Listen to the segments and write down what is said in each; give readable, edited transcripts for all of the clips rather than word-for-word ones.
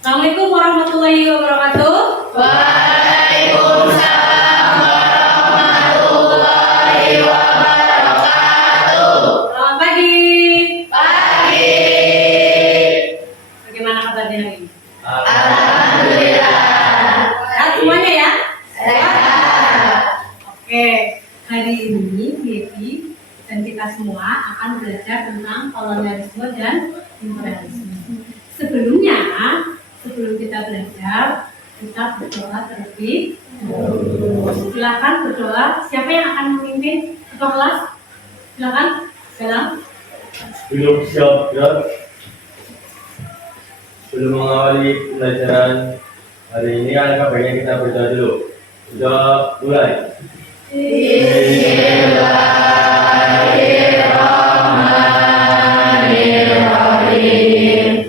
Assalamualaikum warahmatullahi wabarakatuh. Waalaikumsalam warahmatullahi wabarakatuh. Selamat pagi. Pagi. Bagaimana kabarnya hari ini? Alhamdulillah. Sehat semuanya ya? Sehat. Oke, hari ini Devi dan kita semua akan belajar tentang kolonialisme dan imperialisme. Sebelum kita belajar, kita berdoa terlebih dahulu. Silakan berdoa. Siapa yang akan memimpin ketua kelas? Silakan. Galang. Duduk siap gerak. Sebelum mengawali pembelajaran hari ini, alangkah baiknya kita berdoa dulu. Sudah mulai. Bismillahirrahmanirrahim.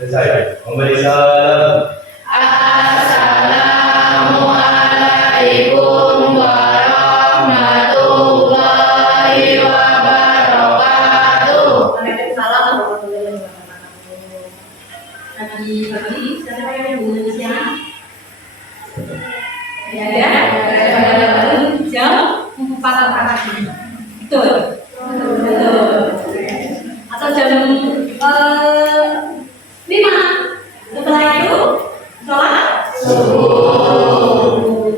Selesai. Memberi salam. Assalamualaikum warahmatullahi wabarakatuh. Waalaikumsalam warahmatullahi wabarakatuh. Tadi pagi siapa yang Indonesia? Ya, jam 4 pagi. Betul. Atau jam 5. Setelah itu sholat subuh.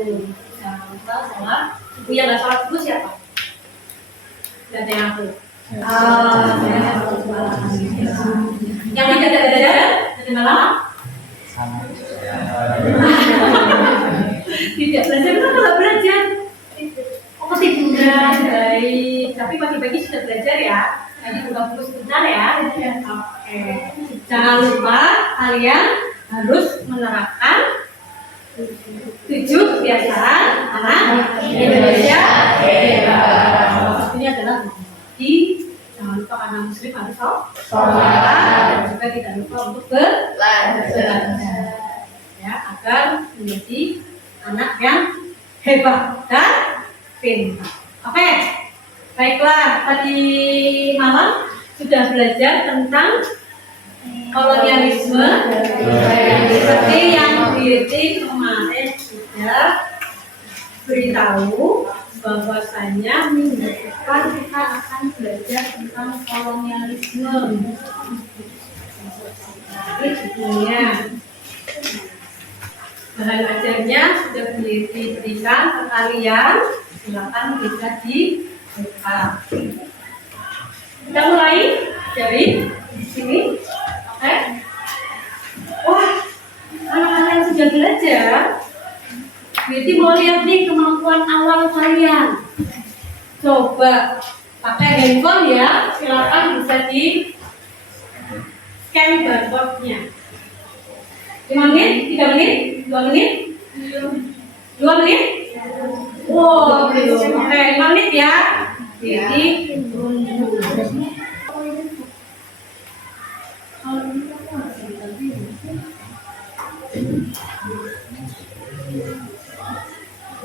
Jangan lupa sholat subuh. Yang nggak sholat subuh siapa? Gak ada yang aku. Yang tidak ada dari malam? Tidak belajar, kenapa nggak belajar? Oh, ketiduran, baik. Tapi pagi-pagi sudah belajar ya. Tadi buka buku sebentar ya. Oke. Jangan lupa kalian harus menerapkan 7 kebiasaan anak Indonesia hebat. Ini adalah di jangan lupa karena muslim harus sholat dan juga tidak lupa untuk belajar ya, agar menjadi anak yang hebat dan pintar. Oke, baiklah, tadi malam sudah belajar tentang kolonialisme seperti yang Dirti kemarin sudah beritahu bahwasanya minggu depan kita akan belajar tentang kolonialisme. Ini judulnya. Bahan ajarnya sudah diberikan ke kalian, silakan bisa dibuka. Kita mulai dari sini, oke? Wah, anak-anak yang sudah belajar, jadi mau lihat nih kemampuan awal kalian. Coba pakai handphone ya, silakan bisa di scan barcode-nya. 5 menit, 3 menit, 2 menit, 2 menit. Wow, belum. Oke, 5 menit ya. Jadi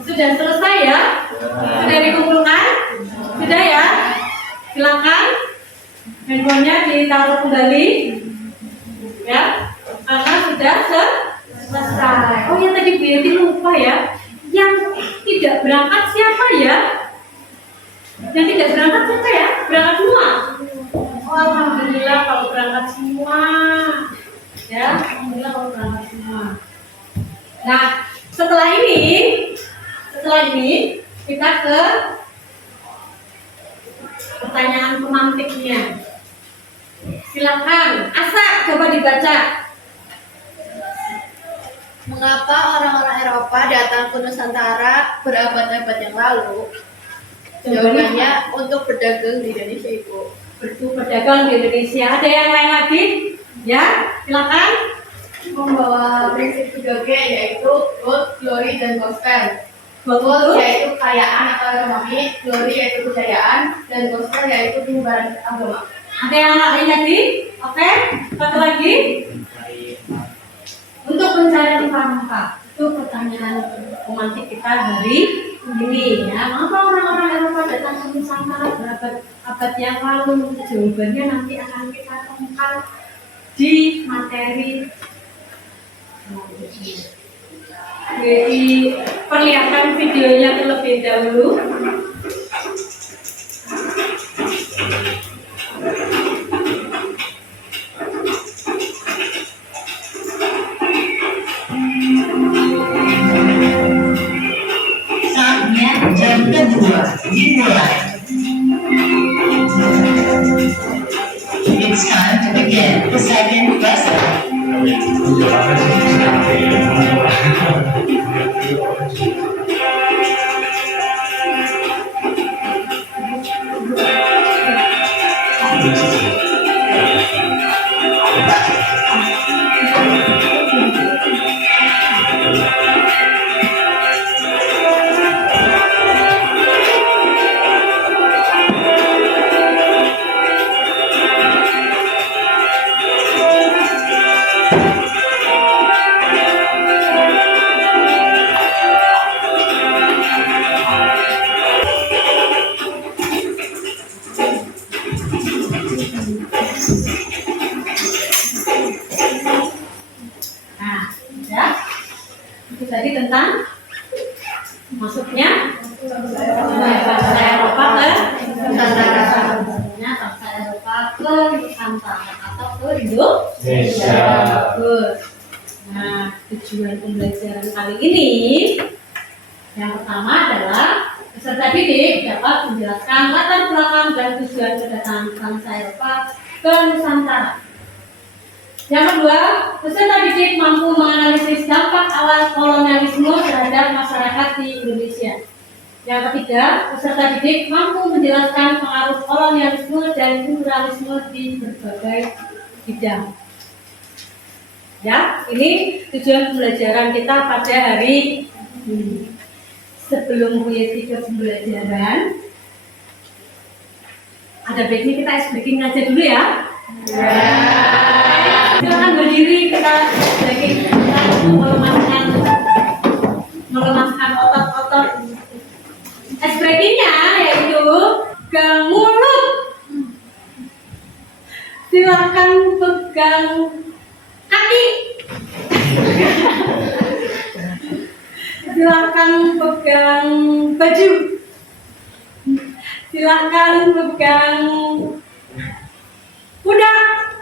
sudah selesai ya? Sudah dikumpulkan? Sudah ya? Silakan handphonenya ditaruh kembali ya, karena sudah selesai. Oh ya, tadi Bu Yati lupa ya, yang tidak berangkat siapa ya? Yang tidak berangkat siapa ya? Berangkat semua? Oh, alhamdulillah kalau berangkat semua ya, alhamdulillah kalau berangkat semua. Nah, setelah ini kita ke pertanyaan pemantiknya. Silakan, Asa, coba dibaca. Mengapa orang-orang Eropa datang ke Nusantara berabad-abad yang lalu? Jawabannya untuk berdagang di Indonesia, Ibu. Berdagang di Indonesia. Ada yang lain lagi? Ya, silakan. Membawa prinsip 3G yaitu good, glory, dan gospel. Good Good yaitu kekayaan atau ekonomi, glory yaitu kejayaan, dan gospel yaitu penyebaran agama. Ada yang lain lagi? Oke, satu lagi. Untuk mencari muka itu pertanyaan pemantik kita hari ini ya. Mengapa orang-orang Eropa datang ke Nusantara berabad-abad yang lalu? Jawabannya nanti akan kita temukan di materi. Jadi perlihatkan videonya terlebih dahulu. Saatnya jam kedua dimulai. It's time to begin the second lesson. Nah, ya. Itu tadi tentang masuknya bangsa Eropa ke Nusantara. Masuknya bangsa Eropa ke Nusantara atau ke Indonesia. Bagus. Nah, tujuan pembelajaran kali ini yang pertama adalah peserta didik dapat menjelaskan latar belakang dan tujuan kedatangan bangsa Eropa ke Nusantara. Yang kedua, peserta didik mampu menganalisis dampak awal kolonialisme terhadap masyarakat di Indonesia. Yang ketiga, peserta didik mampu menjelaskan pengaruh kolonialisme dan imperialisme di berbagai bidang. Ya, ini tujuan pembelajaran kita pada hari ini. Sebelum mengikuti pembelajaran, ada baiknya kita ice breaking aja dulu ya. Silakan berdiri, kita breaking, kita melemaskan otot-otot. Ice breakingnya yaitu ke mulut. Silakan pegang kaki. Silakan pegang baju. Silakan pegang pundak.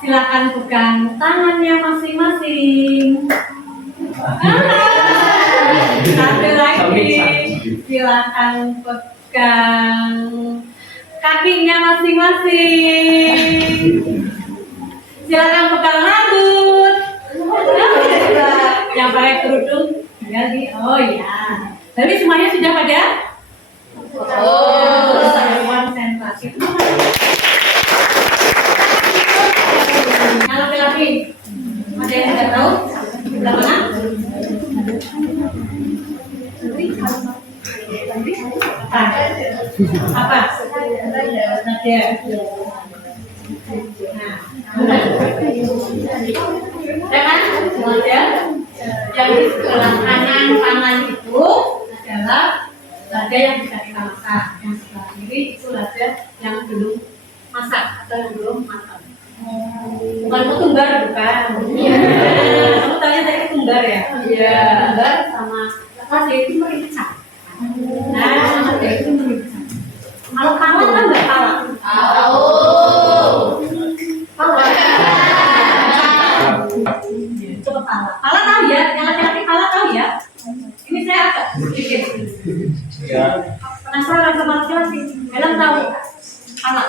Silakan pegang tangannya masing-masing. Satu lagi. Silakan pegang kakinya masing-masing. Silakan pegang rambut. Yang pakai kerudung tinggal di ya. Tapi semuanya sudah pada konsentrasi. Yang laki-laki ada yang tidak tahu sebelah mana? Apa? Nada. Nah, nada yang di sebelah kanan tangan itu adalah lada yang bisa kita masak. Yang sebelah kiri itu lada yang belum masak atau yang belum matang. Bukan ketumbar, bukan? Iya. Kamu tanya tadi ketumbar ya? Iya. Ketumbar sama lada itu merica. Nah, lada itu merica. Kalau pala kan nggak pala. Coba pala. Pala tahu ya? Yang laki-laki pala tahu ya? Ini saya agak sedikit penasaran sama laki-laki. Kalian tahu pala?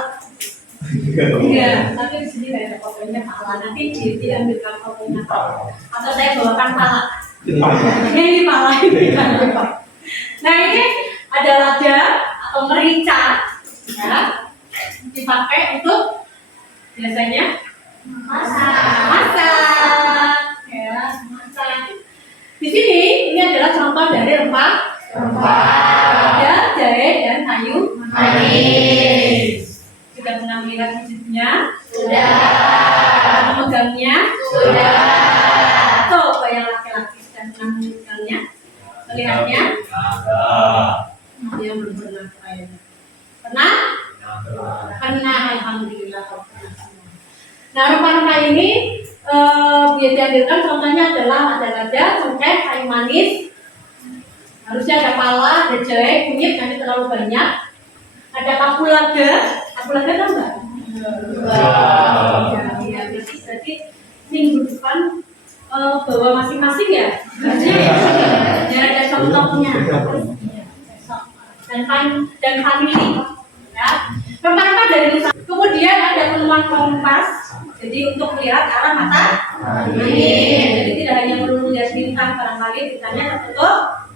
Iya, tapi di sini nggak ada fotonya pala. Nanti diambilkan fotonya pala. atau saya bawakan pala. Ini pala ini. Nah ini ada lada atau merica, ya, dipakai untuk biasanya masak, ya, masak. Di sini ini adalah contoh dari rempah. Ada jahe dan kayu manis. Sudah pernah melihat wujudnya? Sudah. Memegangnya? Sudah. Coba yang laki-laki sudah pernah memegangnya? Melihatnya? Dia belum pernah kayaknya. Pernah? Pernah, alhamdulillah. Nah, rempah-rempah ini biar diambilkan contohnya adalah ada lada, cengkeh, kayu manis. Harusnya ada pala, ada jahe, kunyit, nanti terlalu banyak. Ada kapulaga tahu nggak? Ya, berarti minggu depan bawa masing-masing ya. Biar ada contohnya. Dan family, ya. Rempah-rempah dari Nusantara. Kemudian ada penemuan kompas. Jadi untuk melihat arah mata. Jadi tidak hanya melulu lihat bintang, barangkali bintangnya tertutup.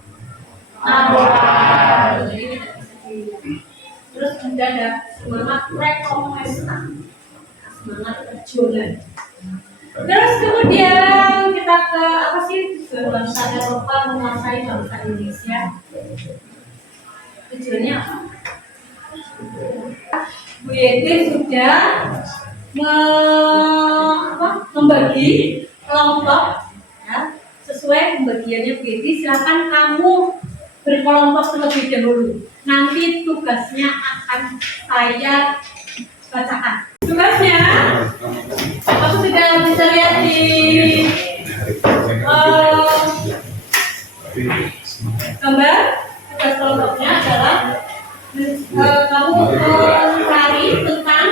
Jadi tidak bisa dilihat. Terus juga ada semangat rekomendasi, semangat perjuangan. Terus kemudian kita ke apa sih, bangsa Eropa menguasai bangsa Indonesia. Tujuannya apa? Bu Yeti sudah membagi kelompok, ya, sesuai pembagiannya Bu Yeti. Silakan kamu berkelompok terlebih dahulu. Nanti tugasnya akan saya bacakan. Tugasnya, aku sudah bisa lihat di gambar. Tugas kelompoknya adalah kamu mencari tentang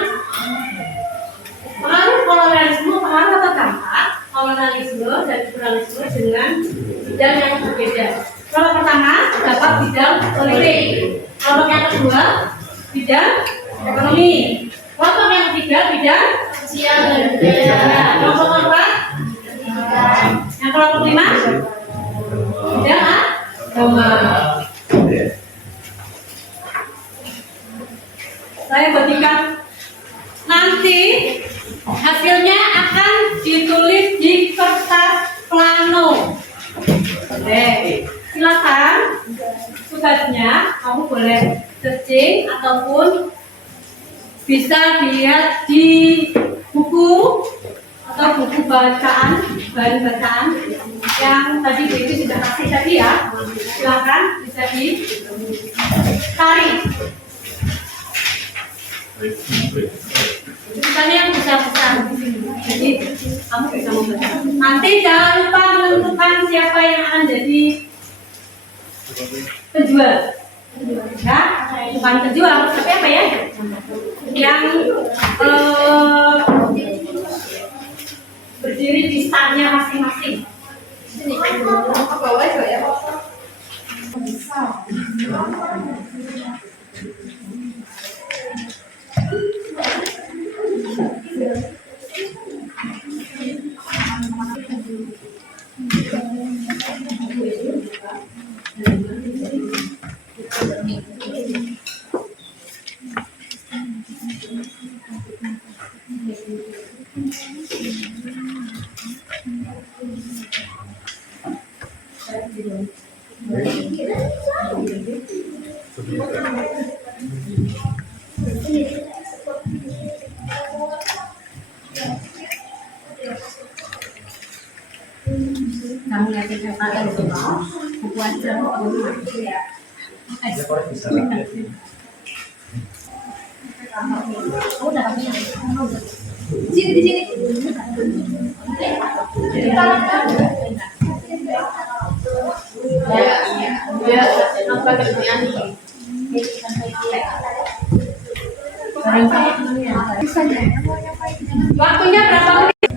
pengaruh kolonialisme, pengaruh atau dampak kolonialisme dan pluralisme dengan bidang yang berbeda. Kelompok pertama dapat bidang politik, kelompok yang kedua bidang ekonomi, kelompok yang ketiga bidang sosial dan budaya. Kelompok keempat, yang kelompok lima bidang agama. Saya bagikan, nanti hasilnya akan ditulis di kertas plano. Silakan tugasnya kamu boleh searching ataupun bisa dilihat di buku atau buku bacaan, bahan bacaan yang tadi Bu Iti sudah kasih tadi ya. Silakan bisa ditarik. Misalnya yang besar-besar di sini. Jadi kamu bisa membaca. Nanti jangan lupa menentukan siapa yang akan jadi penjual. Ya, bukan penjual, tapi apa ya? Yang berdiri di standnya masing-masing. Sini, ke bawah juga ya. Kamu lihat catatan itu, buku aja. Udah kami di sini. Ya, apa kerjaan? Waktunya berapa menit?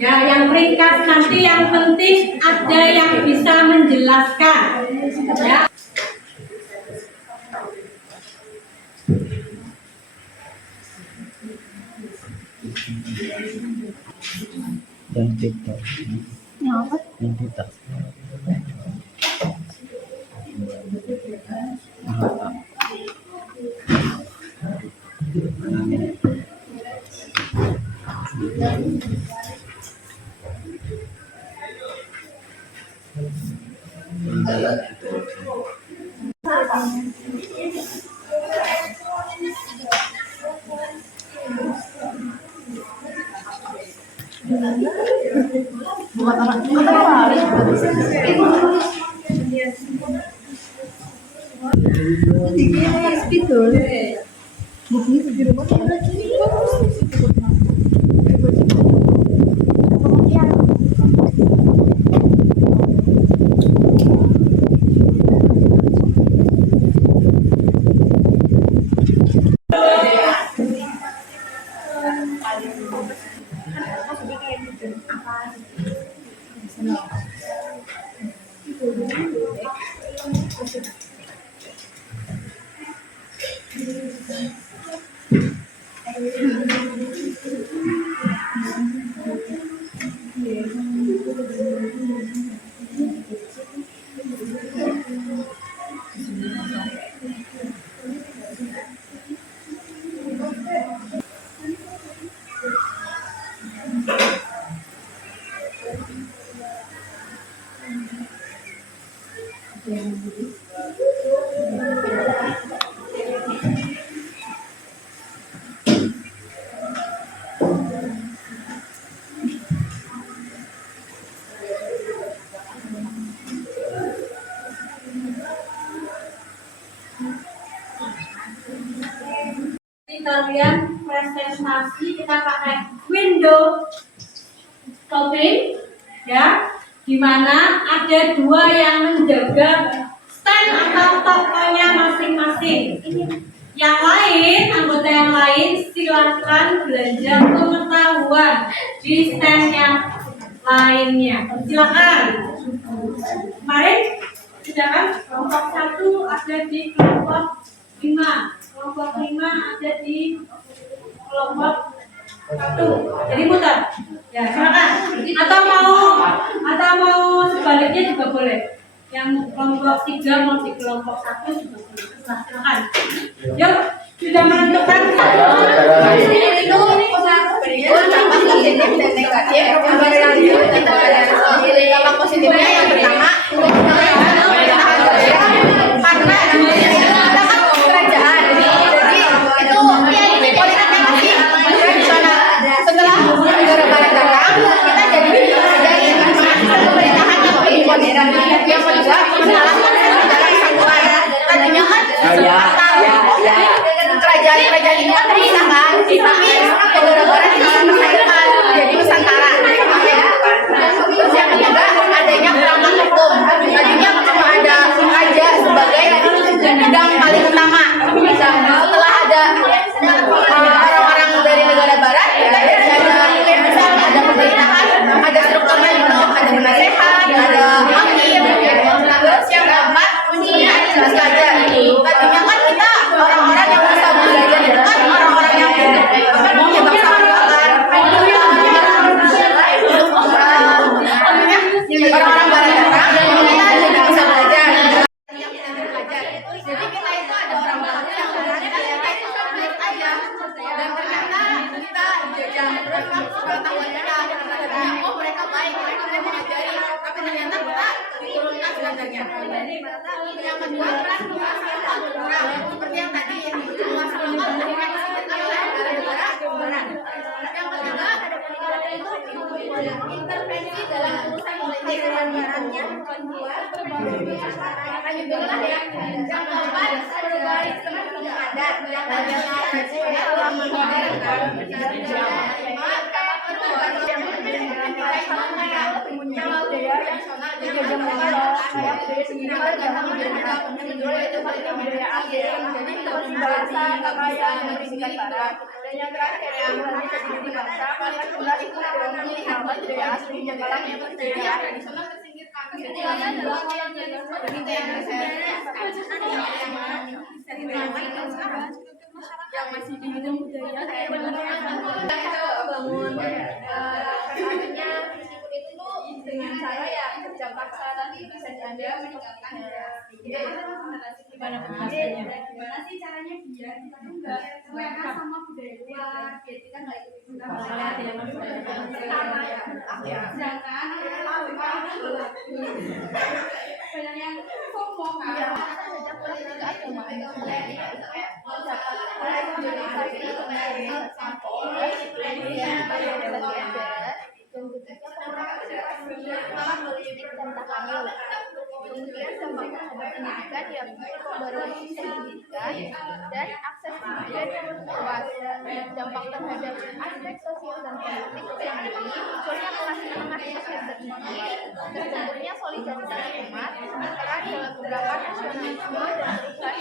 Ya, yang ringkas nanti, yang penting ada yang bisa menjelaskan. Ya. Yang TikTok. Yang TikTok. Kalian presentasi kita pakai window shopping ya, dimana ada dua yang menjaga stand atau tokonya masing-masing. Yang lain, anggota yang lain silakan belanja pengetahuan di stand yang lainnya. Silakan. Kemarin sudah kan kelompok 1 ada di kelompok 5. Kelompok 5 ada di kelompok 1. Jadi muter. Ya, silakan. Atau mau sebaliknya juga boleh. Yang kelompok 3 mau di kelompok 1 juga boleh. Nah, silakan. Yuk, sudah menentukan Dampak positifnya yang pertama karena kita kan kerajaan, jadi itu politiknya masih tradisional. Setelah negara barat datang, kita jadi dari pemerintahan yang lebih modern. Yang kedua, mengalahkan negara kesatuan. Tadinya kan kerajaan itu kan terpisahkan, tapi negara barat dipisahkan jadi Nusantara. Terus yang ketiga, adanya perangkat hukum. Tadinya cuma ada raja sebagai bidang paling utama. Setelah ada orang-orang dari negara barat, kita jadi ada pemerintahan, ada strukturnya gitu, ada penasehat, ada hakim. Terus yang keempat, kuncinya jelas saja. Tadinya kan kita orang-orang yang bisa belajar itu kan orang-orang yang punya bangsa perjuangan. Orang-orang barat datang, kita jadi bisa belajar. Jadi kita itu ada orang barat yang kita itu submit aja, dan ternyata kita dijajah. Terus kan pengetahuan kita, oh mereka baik, mereka mau mengajari, tapi ternyata kita diturunkan standarnya. Yang kedua, peran orang seperti yang tadi masalah lokal diperhatikan oleh negara-negara barat. Yang ketiga, intervensi dalam urusan politik baratnya. Itulah ya. Yang keempat, perubahan sistem adat yang tadinya tradisional dalam modern. Yang terakhir yang bangsa budaya asli yang tradisional tersingkirkan. Itu yang saya yang masih di bidang budaya kayak bangun artinya meskipun itu tuh dengan cara ya kerja paksa nanti bisa diambil meningkatkan Gimana penjelasannya? gimana sih caranya biar kita tuh nggak suka sama budaya luar biar kita nggak ikut sedangkan banyak yang sombong kan politik keagamaan kemudian dampak terhadap pendidikan yang pembaruan sistem pendidikan dan akses pendidikan yang luas, dampak terhadap aspek sosial dan politik yang tinggi, munculnya kelas menengah yang tertinggi, terbentuknya solidaritas umat, peran dalam beberapa nasionalisme dan perubahan peran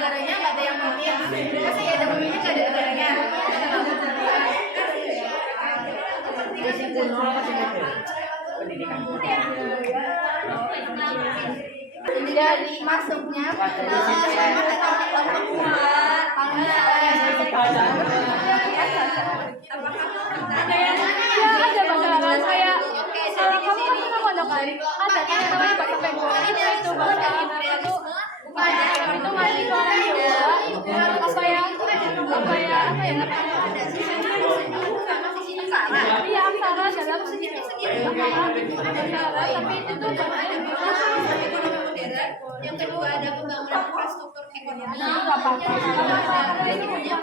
negaranya nggak ada yang memimpin, masa ya ada memimpin nggak ada negaranya. Dari masuknya selama tahun keluar ada bakalan kayak kalau kamu kan pernah mondok kan ada yang namanya pakai penguasa itu bahasa itu itu masih orang Jawa apa ya iya aksara dalam sedikit aksara tapi itu tuh yang kedua ada pembangunan infrastruktur ekonomi ini punya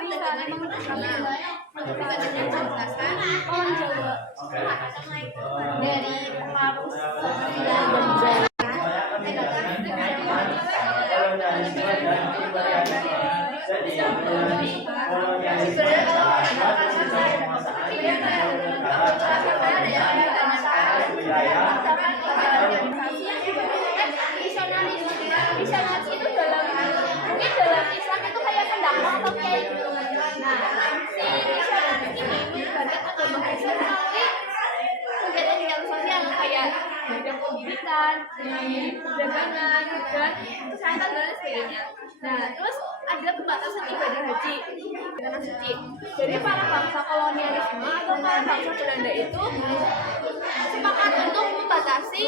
dari itu dalam mungkin dalam Islam itu kayak pendakwah atau kayak gitu. Nah, si ini ibarat agama Islam tapi kegiatan kegiatan sosial kayak bidang pendidikan, perdagangan, dan kesehatan dan sebagainya. Nah, terus ada pembatasan ibadah haji tanah suci. Jadi para bangsa kolonialisme atau para bangsa Belanda itu sepakat untuk membatasi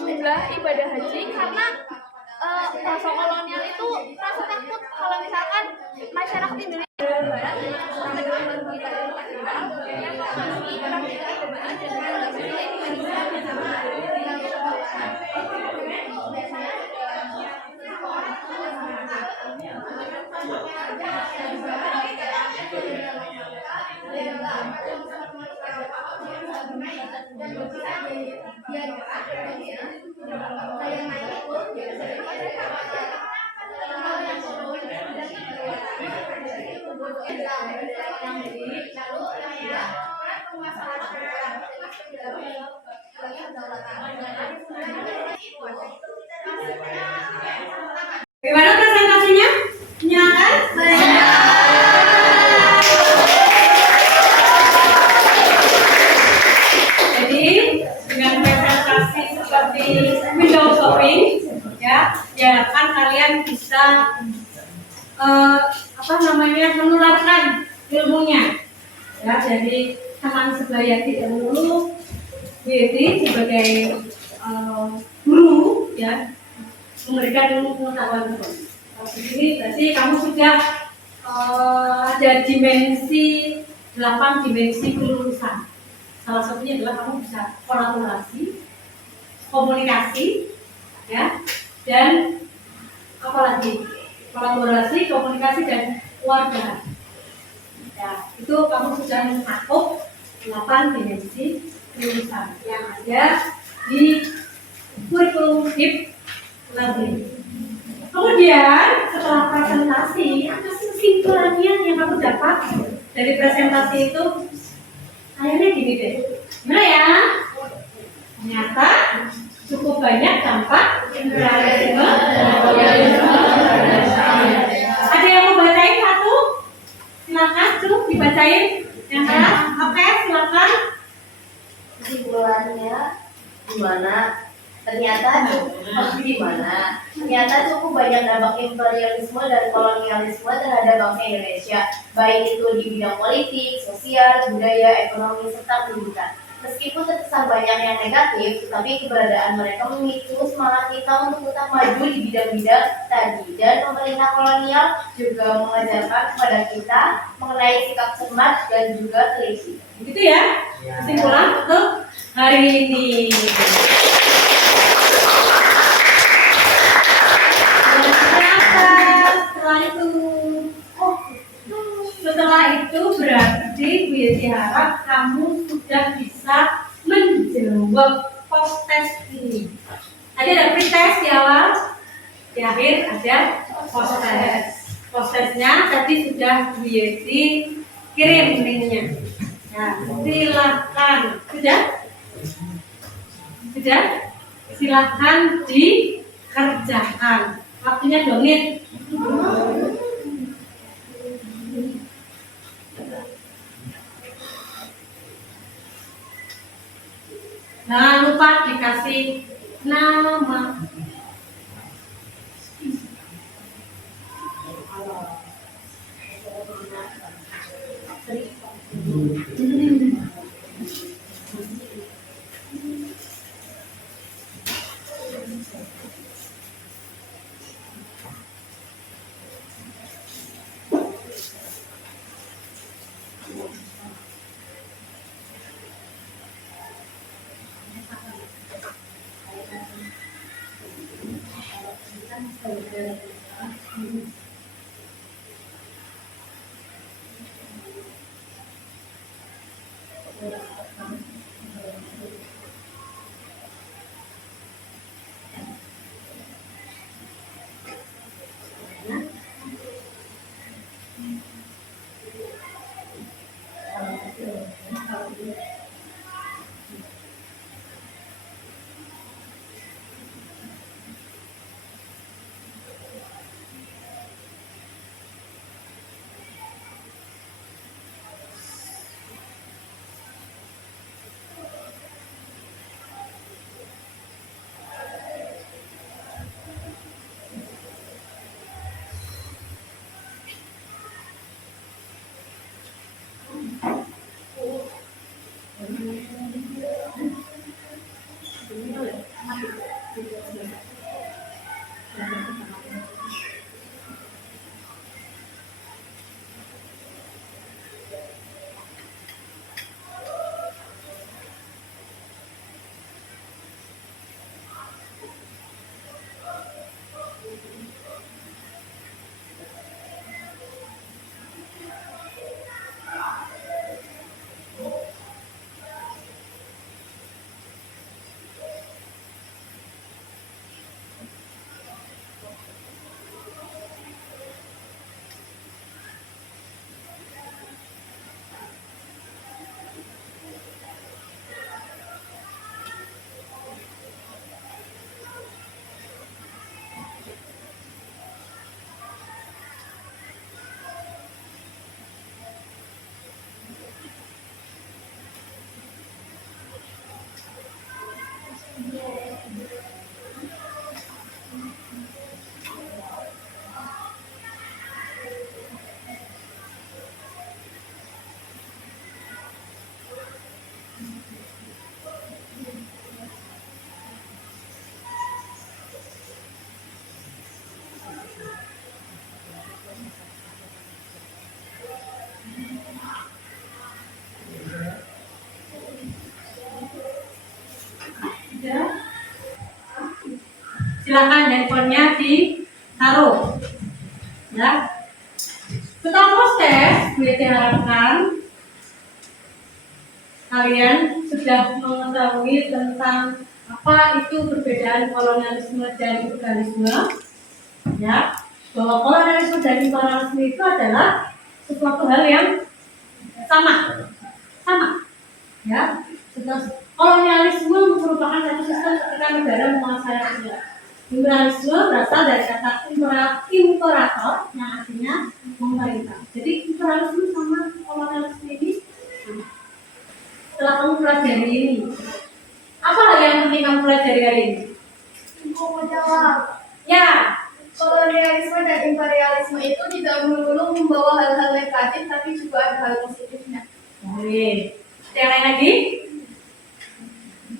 jumlah ibadah haji karena bangsa kolonial itu merasa takut kalau misalkan masyarakat Indonesia Barat sampai dengan baru kita yang masih praktik Gimana presentasinya? Menyenangkan? Jadi dengan presentasi seperti window shopping, ya, diharapkan kalian bisa menularkan ilmunya, ya. Jadi teman sebaya tidak melulu diri sebagai guru ya memberikan pengetahuan itu. Di sini berarti kamu sudah ada dimensi 8 dimensi kelulusan. Salah satunya adalah kamu bisa kolaborasi, komunikasi, ya, dan apalagi kolaborasi, komunikasi dan keluarga. Ya, itu kamu sudah mencakup 8 dimensi kelulusan yang ada di kurikulum HIP Labri. Kemudian setelah presentasi, apa sih kesimpulannya yang kamu dapat dari presentasi itu? Kayaknya gini deh, gimana ya? Ternyata cukup banyak dampak imperialisme. Ada yang mau bacain satu? Silakan, cukup dibacain. Yang keras, oke, silakan. Kesimpulannya ternyata cukup banyak dampak imperialisme dan kolonialisme terhadap bangsa Indonesia, baik itu di bidang politik, sosial, budaya, ekonomi, serta pendidikan. Meskipun terkesan banyak yang negatif, tetapi keberadaan mereka memicu semangat kita untuk tetap maju di bidang-bidang tadi. Dan pemerintah kolonial juga mengajarkan kepada kita mengenai sikap cermat dan juga teliti. Begitu ya, kesimpulan untuk hari ini. Setelah itu berarti Bu Yesi harap kamu sudah bisa menjawab post test ini. Tadi ada pretest di awal, di akhir ada post test. Post testnya tadi sudah Bu Yesi kirim linknya. Nah, silahkan, sudah? Silahkan dikerjakan. Waktunya 2 menit. Jangan lupa dikasih nama. silakan handphonenya ditaruh. Ya. Setelah proses, gue diharapkan kalian sudah mengetahui tentang apa itu perbedaan kolonialisme dan imperialisme. Ya, bahwa kolonialisme dan imperialisme itu adalah sesuatu hal yang sama. Ya, kolonialisme merupakan satu sistem ketika negara menguasai rakyat. Imperialisme berasal dari kata imperator yang artinya memerintah. Jadi imperialisme sama kolonialisme ini sama. Setelah kamu pelajari ini, apa hal yang penting kamu pelajari hari ini? Aku mau jawab. Ya, Kolonialisme dan imperialisme itu tidak melulu membawa hal-hal negatif, tapi juga ada hal positifnya. boleh. Yang lain lagi?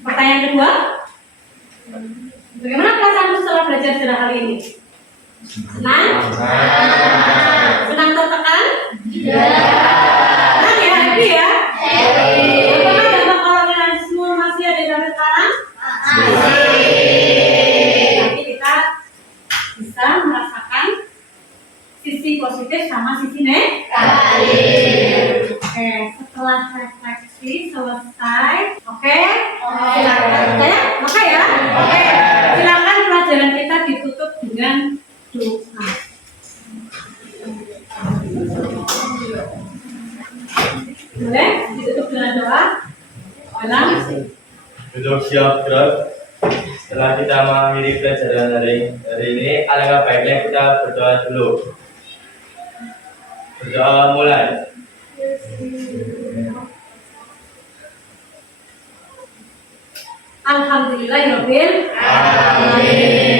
Pertanyaan kedua, bagaimana perasaanmu setelah belajar sejarah hari ini? Senang? Senang tertekan? Senang ya, happy ya? Apakah dampak kolonialisme masih ada sampai sekarang? Tapi kita bisa merasakan sisi positif sama sisi negatif. Oke, setelah refleksi selesai, oke? Silakan, maka ya, oke. Silakan pelajaran kita ditutup dengan doa. Boleh ditutup dengan doa? Ulang. Duduk siap gerak. Setelah kita mengakhiri pelajaran hari ini, alangkah baiknya kita berdoa dulu. Berdoa mulai. Alhamdulillahirabbil alamin.